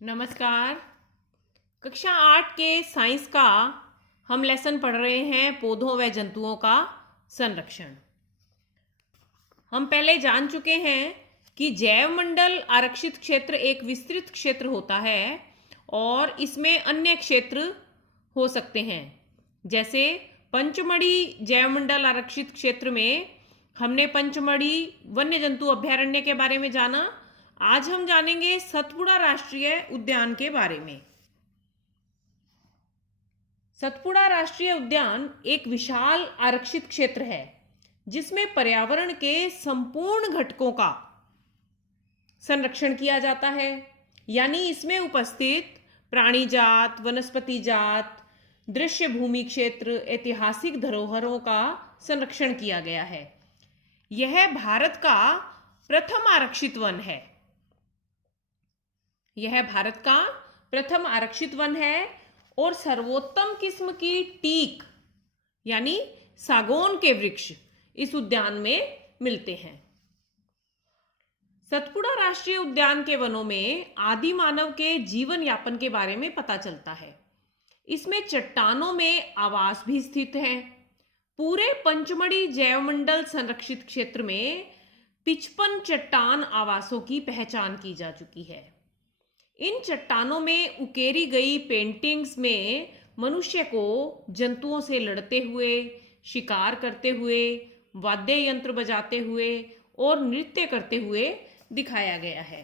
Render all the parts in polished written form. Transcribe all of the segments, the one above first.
नमस्कार। कक्षा 8 के साइंस का हम लेसन पढ़ रहे हैं पौधों व जंतुओं का संरक्षण। हम पहले जान चुके हैं कि जैव मंडल आरक्षित क्षेत्र एक विस्तृत क्षेत्र होता है और इसमें अन्य क्षेत्र हो सकते हैं। जैसे पंचमढ़ी जैव मंडल आरक्षित क्षेत्र में हमने पंचमढ़ी वन्य जंतु अभयारण्य के बारे में जाना। आज हम जानेंगे सतपुड़ा राष्ट्रीय उद्यान के बारे में। सतपुड़ा राष्ट्रीय उद्यान एक विशाल आरक्षित क्षेत्र है जिसमें पर्यावरण के संपूर्ण घटकों का संरक्षण किया जाता है। यानी इसमें उपस्थित प्राणी जात, वनस्पति जात, दृश्य भूमि क्षेत्र, ऐतिहासिक धरोहरों का संरक्षण किया गया है। यह भारत का प्रथम आरक्षित वन है। यह भारत का प्रथम आरक्षित वन है और सर्वोत्तम किस्म की टीक यानी सागौन के वृक्ष इस उद्यान में मिलते हैं। सतपुड़ा राष्ट्रीय उद्यान के वनों में आदि मानव के जीवन यापन के बारे में पता चलता है। इसमें चट्टानों में आवास भी स्थित है। पूरे पंचमढ़ी जैवमंडल संरक्षित क्षेत्र में 55 चट्टान आवासों की पहचान की जा चुकी है। इन चट्टानों में उकेरी गई पेंटिंग्स में मनुष्य को जंतुओं से लड़ते हुए, शिकार करते हुए, वाद्य यंत्र बजाते हुए और नृत्य करते हुए दिखाया गया है।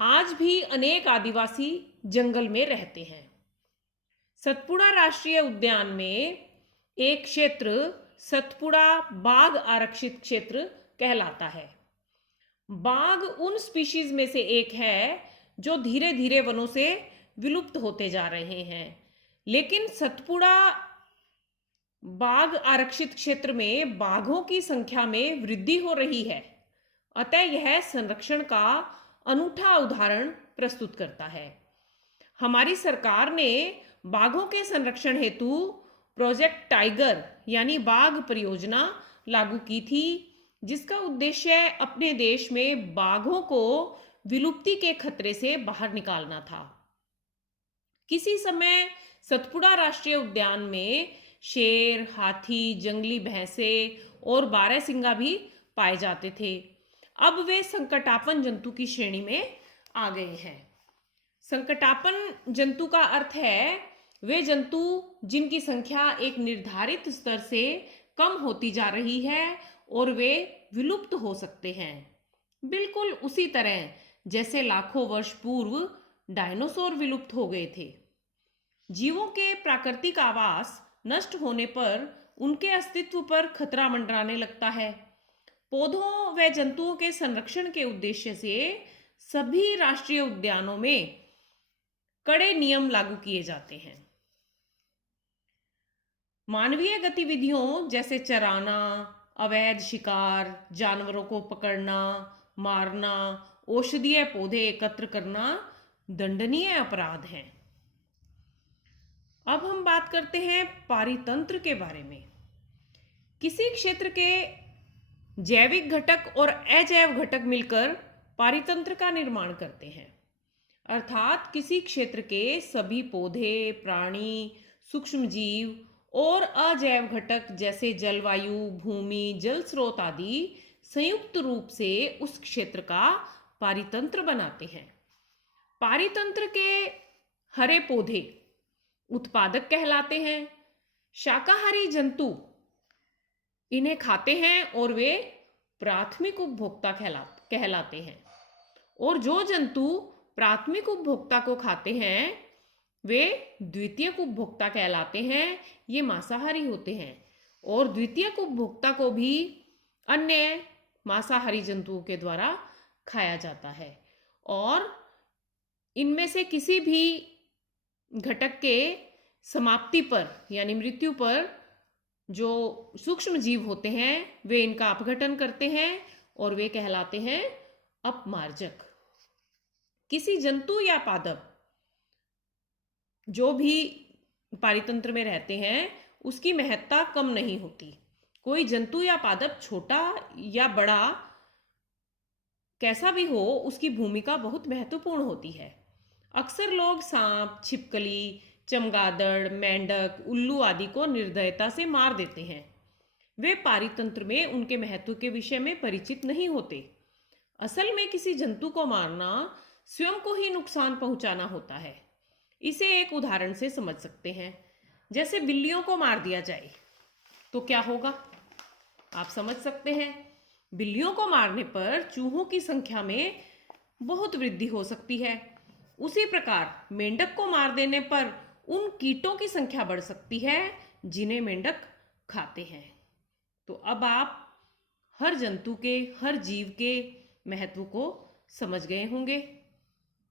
आज भी अनेक आदिवासी जंगल में रहते हैं। सतपुड़ा राष्ट्रीय उद्यान में एक क्षेत्र सतपुड़ा बाघ आरक्षित क्षेत्र कहलाता है। बाघ उन स्पीशीज में से एक है जो धीरे धीरे वनों से विलुप्त होते जा रहे हैं, लेकिन सतपुड़ा बाघ आरक्षित क्षेत्र में बाघों की संख्या में वृद्धि हो रही है। अतः यह संरक्षण का अनूठा उदाहरण प्रस्तुत करता है। हमारी सरकार ने बाघों के संरक्षण हेतु प्रोजेक्ट टाइगर यानी बाघ परियोजना लागू की थी, जिसका उद्देश्य अपने देश में बाघों को विलुप्ति के खतरे से बाहर निकालना था। किसी समय सतपुड़ा राष्ट्रीय उद्यान में शेर, हाथी, जंगली भैंसे और बारहसिंगा भी पाए जाते थे। अब वे संकटापन्न जंतु की श्रेणी में आ गए हैं। संकटापन्न जंतु का अर्थ है वे जंतु जिनकी संख्या एक निर्धारित स्तर से कम होती जा रही है और वे विलुप्त हो सकते हैं। बिल्कुल उसी तरह जैसे लाखों वर्ष पूर्व डायनासोर विलुप्त हो गए थे। जीवों के प्राकृतिक आवास नष्ट होने पर उनके अस्तित्व पर खतरा मंडराने लगता है। पौधों व जंतुओं के संरक्षण के उद्देश्य से सभी राष्ट्रीय उद्यानों में कड़े नियम लागू किए जाते हैं। मानवीय गतिविधियों जैसे चराना, अवैध शिकार, जानवरों को पकड़ना, मारना, औषधीय पौधे एकत्र करना दंडनीय अपराध हैं। अब हम बात करते हैं पारितंत्र के बारे में। किसी क्षेत्र के जैविक घटक और अजैव घटक मिलकर पारितंत्र का निर्माण करते हैं। अर्थात किसी क्षेत्र के सभी पौधे, प्राणी, सूक्ष्म जीव और अजैव घटक जैसे जलवायु, भूमि, जल स्रोत आदि संयुक्त रूप से उस क्षेत्र का पारितंत्र बनाते हैं। पारितंत्र के हरे पौधे उत्पादक कहलाते हैं। शाकाहारी जंतु इन्हें खाते हैं और वे प्राथमिक उपभोक्ता कहलाते हैं। और जो जंतु प्राथमिक उपभोक्ता को खाते हैं वे द्वितीयक उपभोक्ता कहलाते हैं। ये मांसाहारी होते हैं और द्वितीयक उपभोक्ता को भी अन्य मांसाहारी जंतुओं के द्वारा खाया जाता है। और इनमें से किसी भी घटक के समाप्ति पर यानी मृत्यु पर जो सूक्ष्म जीव होते हैं वे इनका अपघटन करते हैं और वे कहलाते हैं अपमार्जक। किसी जंतु या पादप जो भी पारितंत्र में रहते हैं उसकी महत्ता कम नहीं होती। कोई जंतु या पादप छोटा या बड़ा कैसा भी हो, उसकी भूमिका बहुत महत्वपूर्ण होती है। अक्सर लोग सांप, छिपकली, चमगादड़, मेंढक, उल्लू आदि को निर्दयता से मार देते हैं। वे पारितंत्र में उनके महत्व के विषय में परिचित नहीं होते। असल में किसी जंतु को मारना स्वयं को ही नुकसान पहुंचाना होता है। इसे एक उदाहरण से समझ सकते हैं। जैसे बिल्लियों को मार दिया जाए तो क्या होगा, आप समझ सकते हैं। बिल्लियों को मारने पर चूहों की संख्या में बहुत वृद्धि हो सकती है। उसी प्रकार मेंढक को मार देने पर उन कीटों की संख्या बढ़ सकती है जिन्हें मेंढक खाते हैं। तो अब आप हर जंतु के, हर जीव के महत्व को समझ गए होंगे।